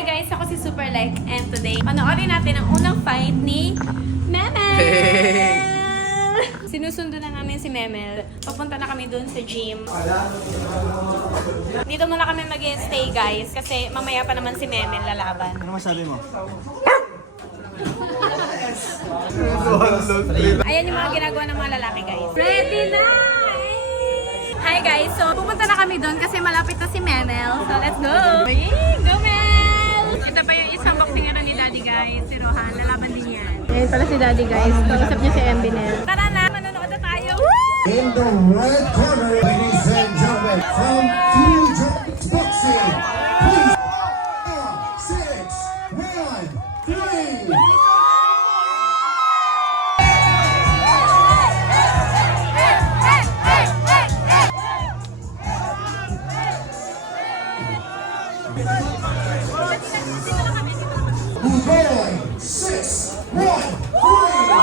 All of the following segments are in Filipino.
Hi guys, ako si Superlike and today, panoorin natin ang unang fight ni Memel! Sinusundo na namin si Memel. Papunta na kami dun sa gym. Dito muna kami mag-stay guys kasi mamaya pa naman si Memel lalaban. Ano masabi mo? Ayan yung mga ginagawa ng mga lalaki guys. Ready na! Hi guys, so pupunta na kami doon kasi malapit na si Memel. So let's go! Go Mel! Ito pa yung isang boxingero ni Daddy guys, si Rohan. Lalaban din yan. Ayan pala si Daddy guys. Kausap niya si MB Nel. Tara na! Manonood na tayo! In the red corner, ladies and gentlemen, from Fuji Boxing, please, 6, 1, 3. Ugoy, 6, 1, 3.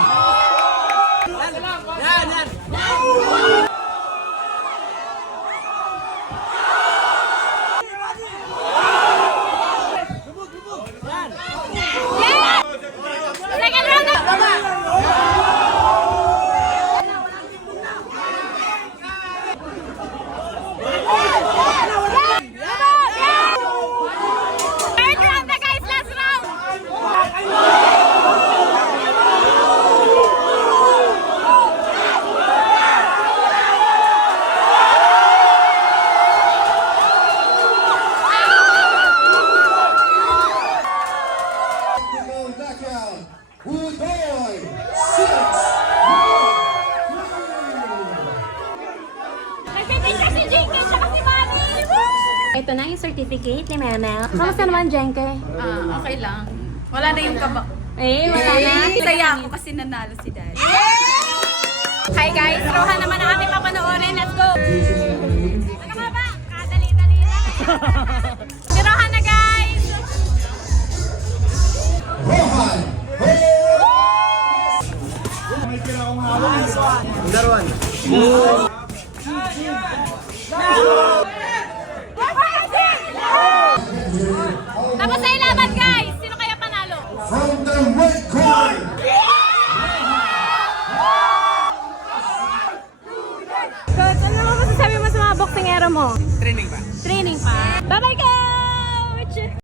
Ugoy, 6, 1. Ito na yung certificate ni Memel. Kamusta naman, Jenke? Okay lang. Wala na yung kaba. Eh, wala na. Saya ako kasi nanalo si Daddy. Hi guys, Rohan naman ang ating papanoorin. Let's go! Ano ka ba? Kadali-dali na. Si Rohan na guys! Rohan, Daruan. Tapos na yung laban guys! Sino kaya panalo? from the red corner. Coach, ano naman masasabi mo sa mga boksingero mo? Training ba? Training pa. Bye-bye guys!